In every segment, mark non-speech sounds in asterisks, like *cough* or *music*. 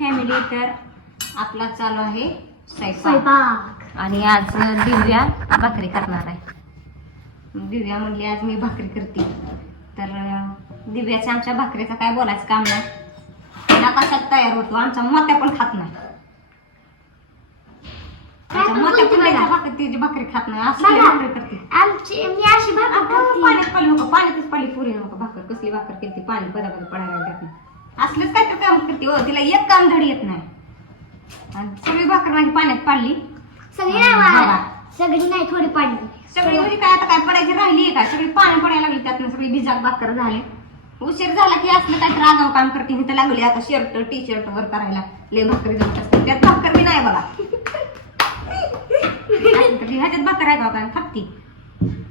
Family तर आपला चालू आहे स्वयंपाक. आणि आज दिव्या भाकरी करणार आहे. दिव्या म्हणली आज मी भाकरी करते. तर दिव्याच्या आमच्या भाकरीचं काय बोलायचं काम नाही. नकाशात तयार होतो. आमचा मोत्या पण खात नाही. आमच्या पण पण. भाकरी तिची भाकरी खात नाही. असली. भाकरी करते. आमची मी अशी भाकर पाण्यात पडली नको पाण्यातच पडली पुरी नको भाकर कसली भाकर केली पाणी पदा पदा पडायला लागत नाही. असलंच काय तर काम करते हो तिला एक काम धड येत नाही. आणि सगळी भाकर माझी पाण्यात पडली. सगळी नाही सगळी नाही थोडी पाडली. सगळी म्हणजे काय आता काय पडायची राहिली का? सगळी पाणी पडायला लागली त्यातनं सगळी भिजाक भाकर झाले. उशीर झाला की असलं काय तर आगाव काम करते मी तर लागली आता शर्ट टी शर्ट वर करायला. ले भाकरी जमत असते त्यात भाकर बी नाही बघा. ह्याच्यात भाकर आहे का काय? खाती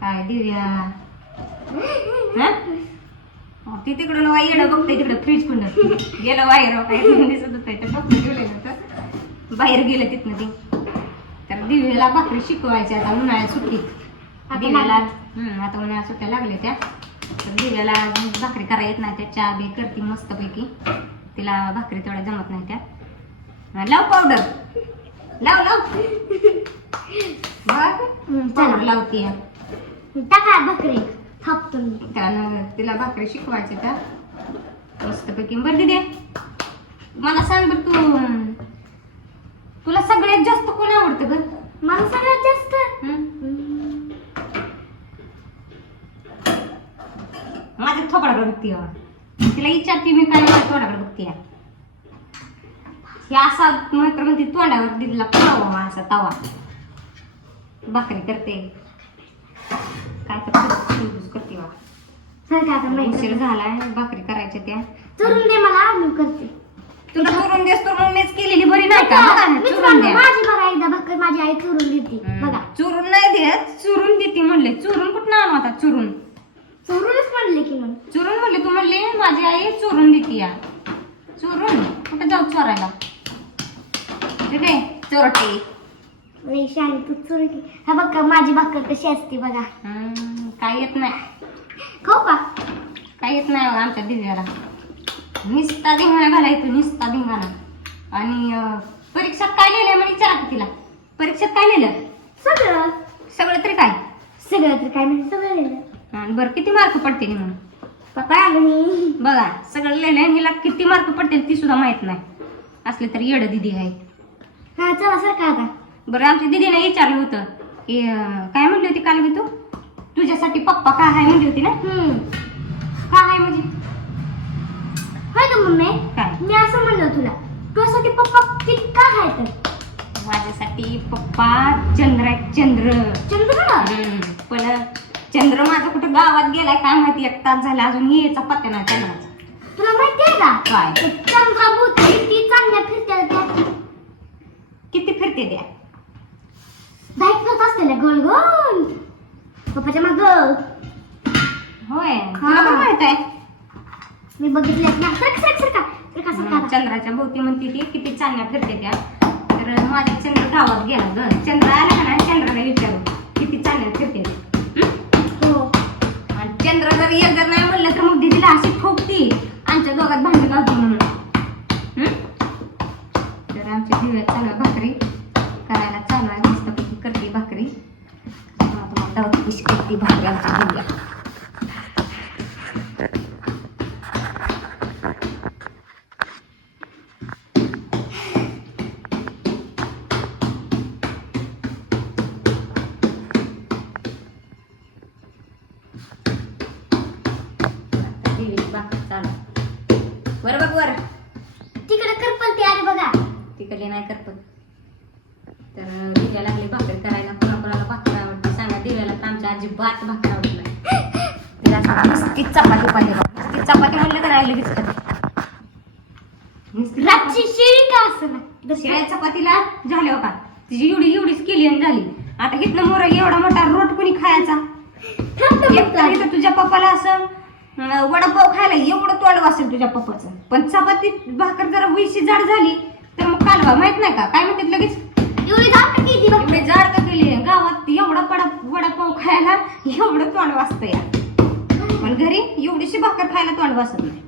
काय दिव्या हं? ती तिकडून वा येणं बघते तिकडं फ्रीज कुंड गेलं बाहेर दिसत तर बाहेर गेलं तिथनं ते. तर दिव्याला भाकरी शिकवायची आता उन्हाळ्यात सुट्टीत दिव्याला आता उन्हाळ्यात सुट्ट्या लागल्या त्या. तर दिव्याला भाकरी करा येत नाही त्या चहा बी करते मस्तपैकी. तिला भाकरी तेवढ्या जमत नाही त्या. लाव पावडर लाव लाव. *laughs* पावडर लावते. टाका भाकरी. थापतो मी त्यानं तिला भाकरी शिकवायची त्या. मस्तपैकी. बरं दिदे मला सांग बरं तू. तुला सगळ्यात जास्त कोण आवडतं ग? मला सगळ्यात जास्त? माझ्या थोपाडाकडे बघते. तिला विचारते मी काय माझ्या तोंडाकडे बघते हे असा मात्र म्हणते तोंडावर दिदीला तवा असा तवा. भाकरी करते. काय तर कुसकुस करते बा आता माहिती उशीर झालाय भाकरी करायच्या त्या. चुरून दे मला मी करते. तुला चुरून देस तर मग मीच केलेली बरी नाही का? बघा ना, चुरून मित्रांनो, द्या. माझी बघा एकदा भाकर माझी आई चुरून देते. बघा. चुरून नाही देत चुरून देते म्हणले. चुरून कुठं आणू आता? चुरून. चुरूनच म्हणले की मग. चुरून म्हणले तू म्हणली माझी आई चुरून देते या. चुरून? कुठं जाऊ चोरायला? आहे चोरटे. शाणी तू चुरून की हा बघा माझी भाकर कशी असते बघा. हम्म, काय येत नाही. खाऊ का? काय येत नाही बघा आमच्या दिव्याला. निस्ता धिंगाणा घालायचो निस्ता धिंगाणा. आणि अं, परीक्षात काय लिहिलंय म्हणजे विचारा की तिला. परीक्षेत काय लिहिलं? सगळं. सगळं तरी काय? सगळं तर काय नाही सगळं लिहिलं. आणि बरं किती मार्क पडतील म्हणून? पप्पा आलो मी बघा सगळं लिहिलंय आणि हिला किती मार्क पडतील ती सुद्धा माहीत नाही. असले तरी येड दिदी आहे. हा चला सारखा आता? बरं आमच्या दिदीने विचारलं होतं की अं, काय म्हणली होती काल मी तू? तुझ्यासाठी पप्पा काय आहे म्हणली होती ना? काय आहे म्हणजे? होय का मम्मी. काय? मी असं म्हणलं तुला तुझ्यासाठी पप्पा किती का आहे तर? माझ्यासाठी पप्पा चंद्र आहे चंद्र. चंद्र? पण चंद्र माझा कुठं गावात गेलाय काय माहिती एक तास झाला अजून यायचा पत्ता नाही चंद्राचा तुला माहिती आहे का? काय? ते चंद्राभूत किती चांगल्या फिरत्या त्या. किती फिरते त्या? फिरत असलेल्या गोल गोल. पप्पाच्या माग. होय. तुला पण माहीत आहे. मी बघितले ना सरक सरक सरका. सरका सरका. हम्म, चंद्राच्या भोवती म्हणते ती किती चांगल्या फिरते त्या. तर माझा चंद्र गावात गेला ग. चंद्र आला का नाही किती चांगल्या फिरते ते? हो? आणि चंद्र जर एक जर नाही म्हणलं तर मग दिदीला अशी ठोकती. आमच्या दोघात भांडण लावती म्हणून. हम्म? तर आमच्या दिव्यात भाकरी. कशी करते भाकरी आमच्या दिव्या आता दिव्याची भाकर चालू आहे. वर बघ वर तिकडे करपल ते अरे बघा तिकडले नाही करपत तर दिव्या लागली भाकरी करायला अजिबात भाकर आवडत नाही. तिला असं नुसती चपाती पाहिजे. नुसती चपाती म्हणलं तर खाते. नुसती रातची शिळी का असं शिळ्या चपातीला झाले हो का तिची एवढी एवढीच केली आणि झाली. आता इथनं मोर एवढा मोठा रोट कोणी खायचा? तर तुझ्या पप्पाला असं वडापाव खायला एवढं तोंड वासेल तुझ्या पप्पाचं. पण चपाती भाकर जरा उईशी जाड झाली तर मग कालवा माहीत नाही का? काय म्हणतात लगेच? एवढी जात किती बघ. एवढे जाड का केली गावात. एवढा पडा वडापाव खायला एवढं तोंड वाजतं या पण घरी एवढीशी भाकर खायला तोंड वाजत नाही.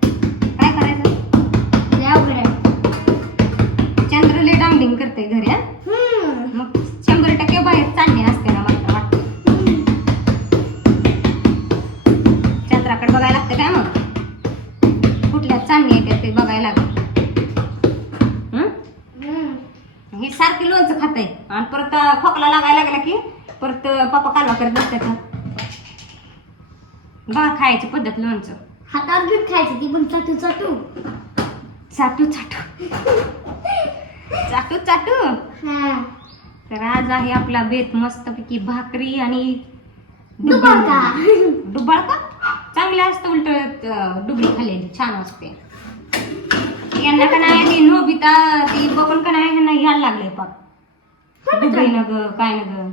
कालवा करत बसतात बघा खायची पद्धत लोणचं. हातावर घेऊन खायची ती पण चाटू चाटू. चाटू चाटू. चाटू चाटू. हा. तर आज आहे आपला बेत मस्तपैकी भाकरी आणि दुपार का डुबळ का चांगले असतं उलट डुबळी खाल्लेली छान असते. यांना का नाही ती नोबिता ती बघून का नाही ह्यांना यायला लागले पाप डुबळी न ग काय न ग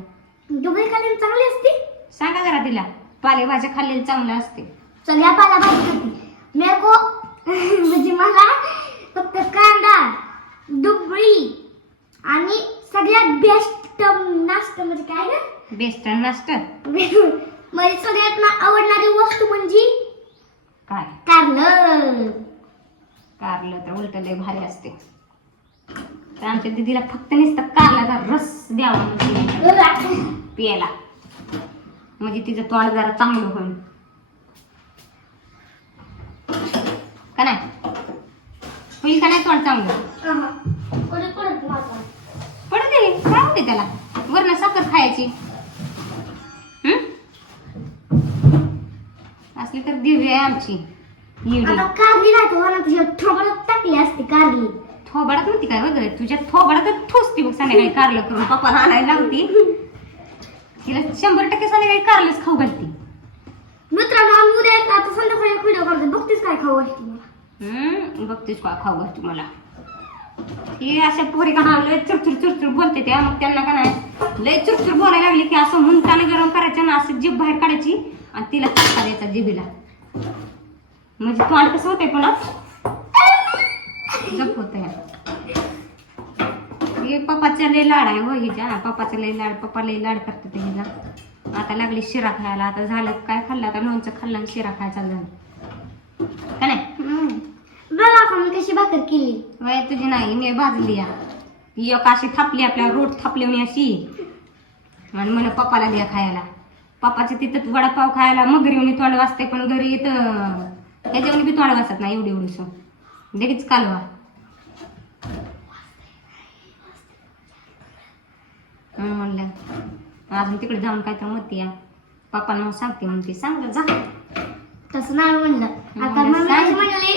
डुबळी खाली चांगली असते? सांगा जरा तिला. पालेभाज्या खाल्लेली चांगलं असते. चल या पाला भाजी करते मेरे को म्हणजे मला फक्त कांदा डुबळी आणि सगळ्यात बेस्ट नाश्ता म्हणजे काय ना बेस्ट नाश्त? माझी सगळ्यात ना आवडणारी वस्तू म्हणजे काय? कारलं. कारलं तर उलट लय भारी असते. तर आमच्या दिदीला फक्त नुसतं कारल्याचा रस द्यावा म्हणजे पियाला. म्हणजे तिचं तोंड जरा चांगलं होईल. का नाही? होईल का नाही तोंड चांगलं? पडत दे काय होते त्याला. वरण साखर खायची? असली तर दिव्य आहे आमची. कारली नाही थोबडत टाकली असते कारली. थोबाडात नव्हती काय वगैरे तुझ्या थोबाडातच ठोसती बघ संध्याकाळी कारलं करून. पप्पाला आणायला लावती. तिला शंभर टक्के संध्याकाळी कारलंच खाऊ घालती. मित्रांनो आम्ही उद्या एक आता संध्याकाळी व्हिडिओ करतो बघतीस काय खाऊ वाटते मला. हम्म बघतेस का खाऊ घालती मला. ही अशा पोरी का लय चुरचुर चुरचुर बोलते त्या. मग त्यांना का नाही? लय चुरचुर बोलायला लागली की असं मुंताने गरम करायचं ना असं जीभ बाहेर काढायची आणि तिला चटका द्यायचा जिबीला म्हणजे तोंड कसं होतंय पुन्हा? जप होत हे पप्पाचा लय लाड आहे हो हिच्या पप्पाचा लय लाड पप्पा लय लाड करते ते हिला. आता लागली शिरा खायला आता झालं काय खाल्लं आता लोणचं खाल्लं आणि शिरा खायचा झालं का नाही? बघा का मी कशी भाकर केली. वय तुझी नाही मी भाजली या. एक अशी थापली आपल्या रोट थापली अशी. आणि म्हणे पप्पाला द्या खायला. पप्पाच्या तिथं वडापाव खायला मगरी तोंड वाजते पण घरी इथं त्याच्यावर बी तोंड वाजत नाही एवढी एवढीस लगेच कालवा. म्हणून म्हणलं अजून तिकडे जाऊन काय तर म्हणते या. पप्पाला मग सांगते म्हणते सांग जा. तसं नाही म्हणलं. आता म्हणलं मम्मी सांग. कशी म्हणाली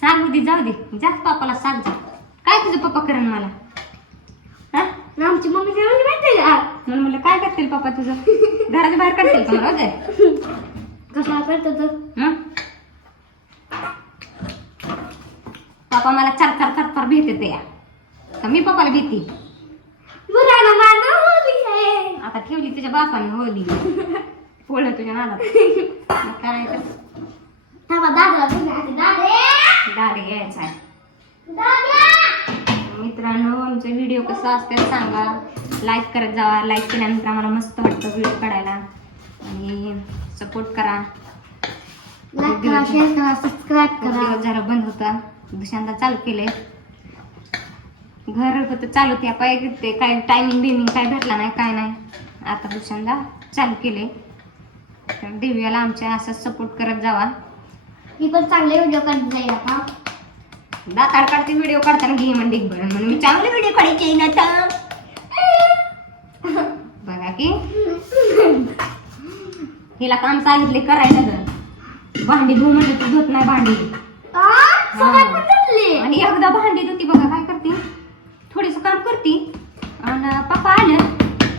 सांगू दे जाऊ दे. जा पप्पाला सांग जा. काय तुझं पप्पा करण मला? हा? आमची मम्मी काय म्हणली माहिती म्हणून म्हणलं काय करतील पप्पा तुझं? घराच्या बाहेर काढतील का मला वगैरे कशा करतो तर? हं? पप्पा मला चार चार चार चार भेटते या. मी पप्पाला भीती बुरा ना माना होली आहे आता ठेवली तुझ्या बापाने होली *laughs* पोळलं तुझ्या नादात. मग दादे. दारे यायचा आहे. मित्रांनो आमचे व्हिडिओ कसा असते सांगा. लाईक करत जावा. लाईक केल्यानंतर आम्हाला मस्त वाटतं व्हिडिओ काढायला. आणि सपोर्ट करा. लाईक करा शेअर करा सबस्क्राईब करा. जरा बंद होता. दुसऱ्यांदा चालू केलंय. घर होतं चालू त्या पाहिजे ते काय टायमिंग बिमिंग काय भेटला नाही काय नाही. आता दुसऱ्यांदा चालू केले. तर दिव्याला आमच्या असं सपोर्ट करत जावा. मी पण चांगले व्हिडिओ करत जाईल आता दाताळ काढते व्हिडिओ काढताना घे म्हणजे बरं. म्हणून मी चांगले व्हिडिओ काढायचे ना तर बघा की. हिला काम सांगितले करायचं ग. भांडी धुवून म्हणजे तू धुत नाही भांडी. आणि एकदा भांडी धुती बघा काय थोडीस काम करते. आणि पप्पा आलं.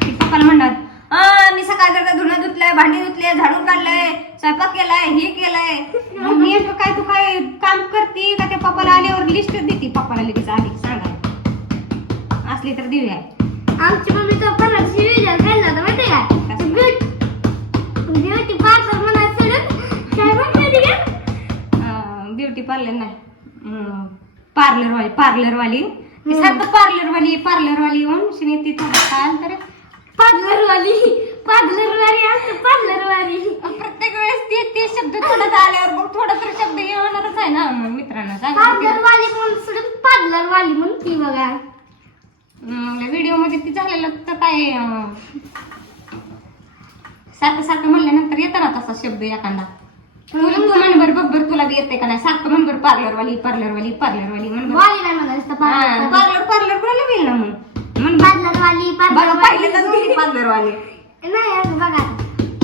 की पप्पाला म्हणतात हा मी सकाळ करता धुणं धुतलंय भांडी धुतले झाडून काढलंय स्वयंपाक केलाय हे केलंय. मग मी काय तू काय काम करते का त्या पप्पाला आल्यावर लिस्ट देते? पप्पाला लगेच आली सांगा. असली तर देऊया. आमची मम्मी तर परवाची व्हिडिओ काढला होता माहिती का? ब्युटी पार्लर म्हणायचं सोडून काय म्हणते? ब्युटी पार्लर नाही. पार्लर वाली पार्लर वाली. ती सारखं पार्लर वाली पार्लर वाली येऊन शिने ती थोडं काय तर. पार्लर वाली पार्लर वाली असं पार्लर वाली प्रत्येक वेळेस ते ते शब्द थोडं आल्यावर मग थोडा तर शब्द येणारच आहे ना मग मित्रांना. पार्लर सांगा वाली म्हणून सोडून पार्लर वाली म्हणती बघा. व्हिडिओमध्ये ती झालेलं तर काय अं, सारखं सारखं म्हणल्यानंतर येतं ना तसा शब्द एखादा. म्हणून तू म्हणबर तुला बी येते का नाही? सात म्हणबर पार्लरवाली पार्लरवाली पार्लर वाली बोलायला मला नुसतं पार्लर पार्लर. पार्लर पार्लर कोणाला मिळेल ना मग? म्हणून पार्लरवाली बघा पार्लरवाली. पाहिलं तर तुम्ही पार्लरवाली? नाही असं बघा.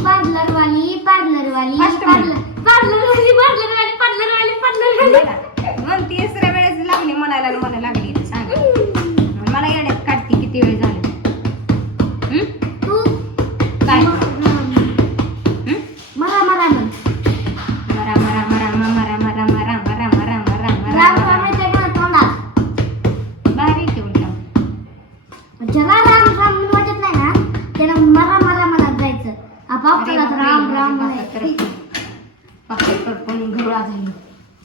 पार्लरवाली पार्लरवाली First पार्लर. पार्लरवाली पार्लरवाली पार्लरवाली पार्लरवाली. म्हणून म्हणती तिसऱ्या वेळेस लागली म्हणायला आणि लागली. ज्याला राम राम वाटत नाही ना त्याला मरा मरा म्हणत जायचं. आपाप अरे तुला बापरे, राम राम म्हणायचं. पण घोळा झाली.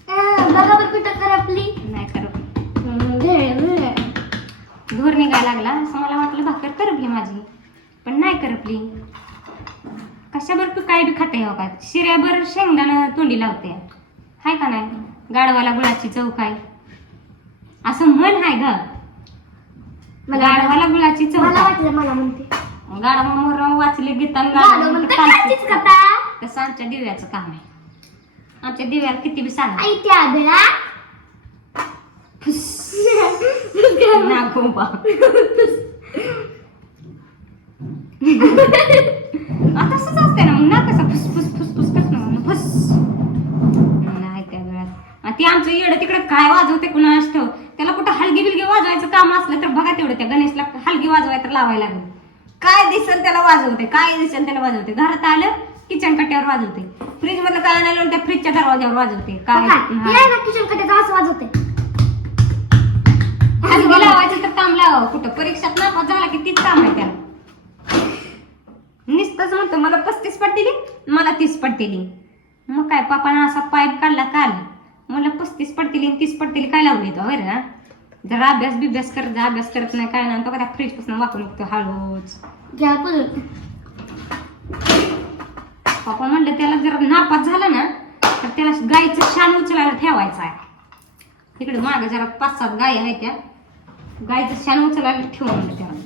अं, बघा बरं कुठं कर आपली. नाही करत हं, घे, घे. धूर निघायला लागला असं मला वाटलं भाकर करपली माझी. पण नाही करपली. कशाबर तू काय बी खाते हो का शिऱ्याभर शेंगदाणा तोंडी लावते. हाय का नाही? गाडवाला गुळाची चव काय? असं म्हण हाय ग. मला गाडवाला गुळाची चव मला? वाटलं मला म्हणते. गाडवा मोहर वाचले गीतान गाडो म्हणते कथा तसं आमच्या दिव्याचं काम आहे. आमच्या दिव्याला किती बी सांगा. आई त्या बेळा *laughs* नागोबा *laughs* आता तसंच असते ना मग ना कसं फुस फुस फुस फुस कसं मग फुस. नाही त्या वेळात. ती आमचं येडं तिकडे काय वाजवते कुणा ठेव हलगी बिलगी वाजवायचं काम असलं तर बघा तेवढं त्या गणेशला हलगी वाजवाय तर लावायला लागेल. काय दिसेल त्याला वाजवते काय दिसेल त्याला वाजवते? घरात आलं किचन कट्ट्यावर वाजवते. फ्रीज मधलं काय आणायला त्या फ्रीजच्या दरवाज्यावर वाजवते. काय? हा. ना किचन कट्याचा आवाज वाजवते. हलगी लावायचं तर काम लावावं. कुठं? परीक्षात नापास झाला की तीच काम आहे त्याला. नुसतंच म्हणतो मला पस्तीस पडलेली मला तीस पडलेली मग काय पापानं असा पाईप काढला काल मला पस्तीस पडतेली आणि तीस पडतेली काय लावली तो बरं ना जरा अभ्यास बिभ्यास करत जा अभ्यास करत नाही काय नाही तो का त्या फ्रीजपासून वाकून बघतो हळूच घ्या पुढे पप्पा म्हणलं त्याला जर नापास झाला ना तर त्याला गाईचं शान उचलायला ठेवायचं आहे इकडे मागे जरा पाच सात गायी आहेत त्या गाईचं शान उचलायला ठेवून म्हणलं त्याला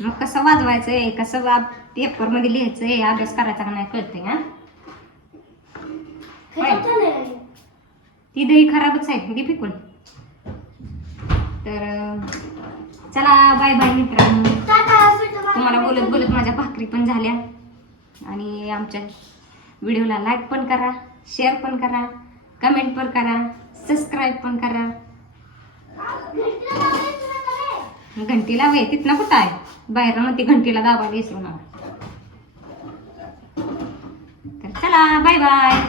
मग कसं वाजवायचंय कसं वा पेपरमध्ये लिहायचंय अभ्यास करायचा का नाही कळतंय हा ती दही खराबच आहे ती पिकून तर चला बाय बाय मित्रांनो. तुम्हाला बोलत बोलत माझ्या भाकरी पण झाल्या. आणि आमच्या व्हिडिओला लाईक पण करा शेअर पण करा कमेंट पण करा सबस्क्राईब पण करा. घंटी लावे तिथनं कुठं आहे? बाहेर मग ती घंटीला दाबायला विसरू नका. तर चला बाय बाय